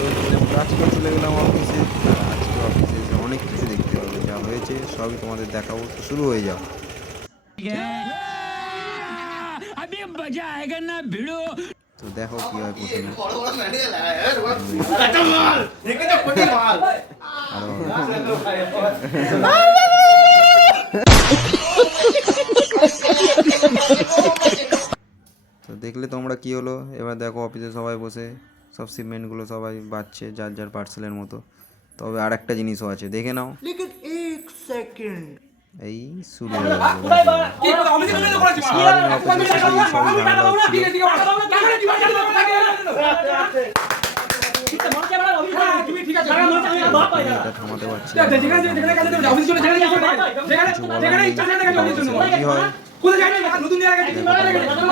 তো আজকে চলে গেলাম অফিসে। আজকে অফিসে এসে অনেক কিছু দেখতে পাবে, যা হয়েছে সবই তোমাদের দেখাবো। তো শুরু হয়ে যাও। তো দেখো কি হয় প্রথমে। তো দেখলে তোমরা কি হলো। এবার দেখো অফিসে সবাই বসে সব শিপমেন্টগুলো সবাই বাঁচছে যার যার পার্সেলের মতো। তবে আর একটা জিনিসও আছে, দেখে নাও। এই শুরু হয়ে গেল। সারাদিন অফিসে সবই ঝামেলা হচ্ছিল। এটা থামাতে পারছি না। কিছু বলার নেই, কি হয়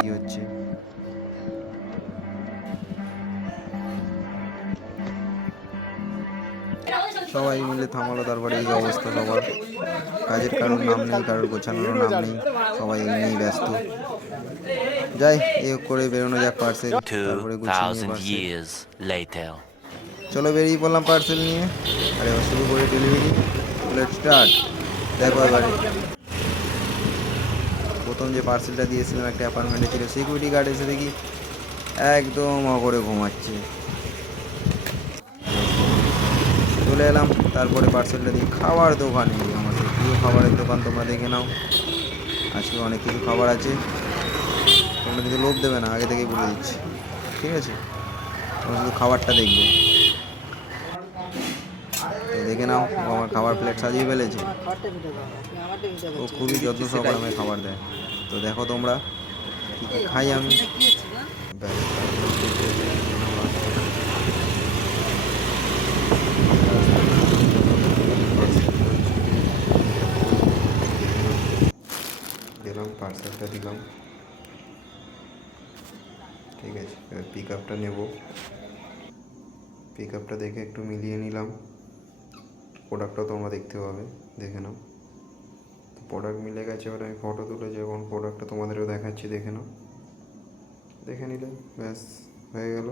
কি হচ্ছে। সবাই মিলে থামালো, তারপরে এই অবস্থা সবার। কাজের কারোর নাম নেই, কারোর গোছানোর নাম নেই, সবাই এই নিয়েই ব্যস্ত। যাই এ করে বেরোনো যাক পার্সেল, তারপরে গুছিয়ে নিয়ে পার্সেল। চলো বেরিয়ে পড়লাম পার্সেল নিয়ে। আরে শুরু করে ডেলিভারি। Let's start. দেখো এবারে প্রথম যে পার্সেলটা দিয়েছিলাম একটা অ্যাপার্টমেন্টে ছিল, সিকিউরিটি গার্ড এসে দেখি একদম অগরে ঘুমাচ্ছে। চলে এলাম তারপরে পার্সেলটা দিই খাবার দোকানে। আমার সেই প্রিয় খাবারের দোকান, তোমরা দেখে নাও। আজকে অনেক কিছু খাবার আছে, তোমরা কিন্তু লোভ দেবে না, আগে থেকেই বলে দিচ্ছি, ঠিক আছে? তোমরা শুধু খাবারটা দেখবে। তো দেখে নাও, ও আমার খাবার প্লেট সাজিয়ে ফেলেছে। ও খুবই যত্ন সহকারে আমায় খাবার দেয়। তো দেখো তোমরা কী কী খাই আমি। দিলাম পার্সেলটা দিলাম, ঠিক আছে। এবার পিক আপটা নেবো। পিক আপটা দেখে একটু মিলিয়ে নিলাম। প্রোডাক্টটাও তোমরা দেখতে পাবে, দেখে নাও। তো প্রোডাক্ট মিলে গেছে। এবার আমি ফটো তুলে যখন প্রোডাক্টটা তোমাদেরও দেখাচ্ছি, দেখে নাও। দেখে নিলে ব্যাস হয়ে গেল।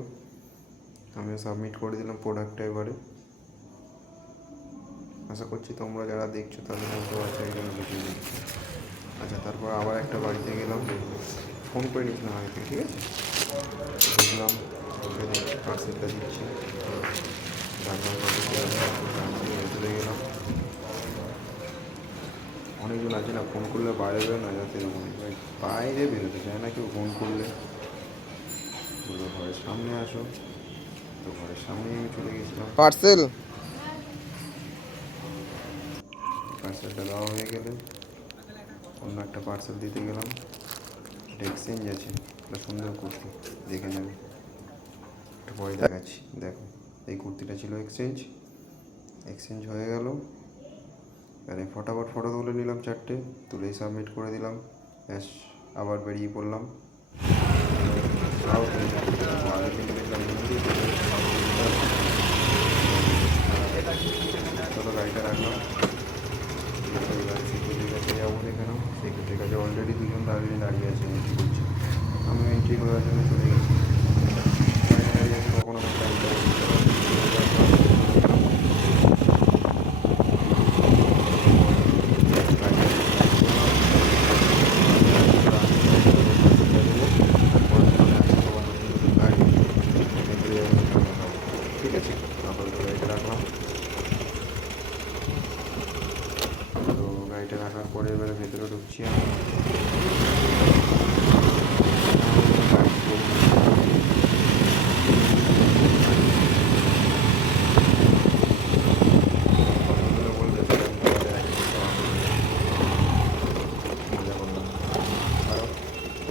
আমিও সাবমিট করে দিলাম প্রোডাক্টটা। এবারে আশা করছি তোমরা যারা দেখছো তাদের মতো আছে, এই জন্য বুঝিয়ে দিচ্ছি। আচ্ছা, তারপর আবার একটা বাড়িতে গেলাম, ফোন করে নিয়েছিলাম আগে থেকে, ঠিক আছে। দেখলাম পার্সেলটা দিচ্ছি, ভেতরে গেলাম। অনেকজন আছে না, ফোন করলে বাইরে বেরো না, যাতে বাইরে বেরোতে চায় না কেউ ফোন করলে। বললো ঘরের সামনে আসো, তো ঘরের সামনে আমি চলে গেছিলাম। পার্সেলটা দেওয়া হয়ে গেলে অন্য একটা পার্সেল দিতে গেলাম। এটা এক্সচেঞ্জ আছে, একটা সুন্দর কুর্তি, দেখে নেবে। একটু পরে দেখাচ্ছি। দেখো এই কুর্তিটা ছিল এক্সচেঞ্জ হয়ে গেল। এখানে ফটাফট ফটো তুলে নিলাম, 4টে তুলেই সাবমিট করে দিলাম। ব্যাস আবার বেরিয়ে পড়লাম। চলো গাড়িটা রাখলাম। সিকিউরিটির কাছে যাবো, দেখে নাও। সিকিউরিটির কাছে অলরেডি দুজন দাঁড়িয়ে আছে এন্ট্রি করছে। আমি এন্ট্রি করার জন্য চলে গেছি। দাঁড়িয়ে আছে, কখন আমার টাইমটা ঠিক আছে। আপাতত গাড়িটা রাখলাম। তো গাড়িটা রাখার পরে এবারে ভেতরে ঢুকছি আমি।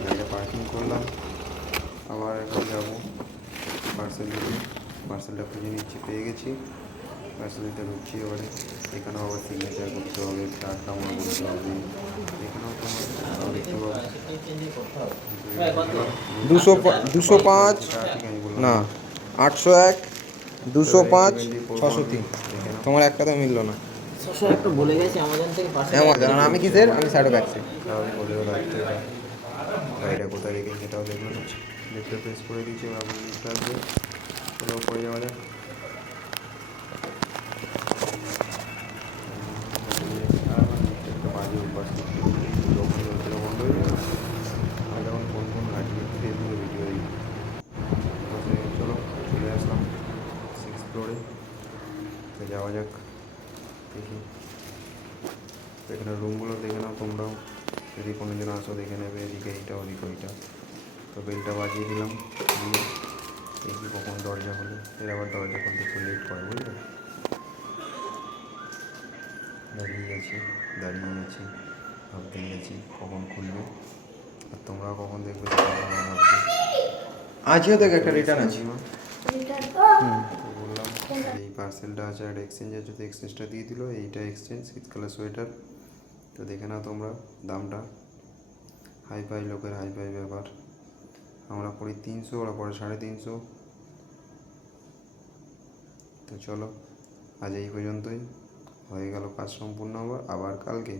গাড়িটা পার্কিং করলাম, আবার এখন যাবো পার্সেল দিতে। পার্সেলটা খুঁজে নিচ্ছি, পেয়ে গেছি। পার্সেল দিতে ঢুকছি এবারে। এখানেও আবার সিগনেচার করতে হবে, চার্ট নাম্বার বলতে হবে। এখানেও তোমার দেখতে পাবো 205 না 801 205 603। তোমার একটাতে মিললো না। একটু বলে গেছি আমাজন থেকে অ্যামাজন। আমি কিসের? আমি স্যাডো ব্যাগসে। তাহলে বলেও রাখতে হবে। গাড়িটা কোথায় রেখেছি সেটাও দেখলাম। দেখতে প্রেস করে দিয়েছি, এবার লিফট আসবে। চলো পরে যাওয়া যাক। ফ্লোরে। তো যাওয়া যাক, দেখি। তো এখানে রুমগুলো দেখে নাও তোমরাও, যদি কোনো দিন আসো দেখে নেবে, এদিকে এইটা ওদিকে ওইটা। তো বেলটা বাজিয়ে দিলাম, দিয়ে দেখি কখন দরজা হলো। এর আবার দরজা খুলতে একটু লেট করে, বুঝলে। দাঁড়িয়ে আছি ভাবতেই আছি কখন খুলবে, আর তোমরাও কখন দেখবে সেটা তোমরা ভাববে। আজও দেখ একটা রিটার্ন আছে। তো বললাম এই পার্সেলটা আছে, আর এক্সচেঞ্জ আছে, তো এক্সচেঞ্জটা দিয়ে দিল। এইটা এক্সচেঞ্জ, শীতকালের সোয়েটার। তো দেখে নাও তোমরা দামটা। হাই ফাই লোকের হাই ফাই ব্যাপার। আমরা পড়ি 300, ওরা পড়ে 350। তো চলো, আজ এই পর্যন্তই। হয়ে গেল কাজ সম্পূর্ণ। আবার কালকে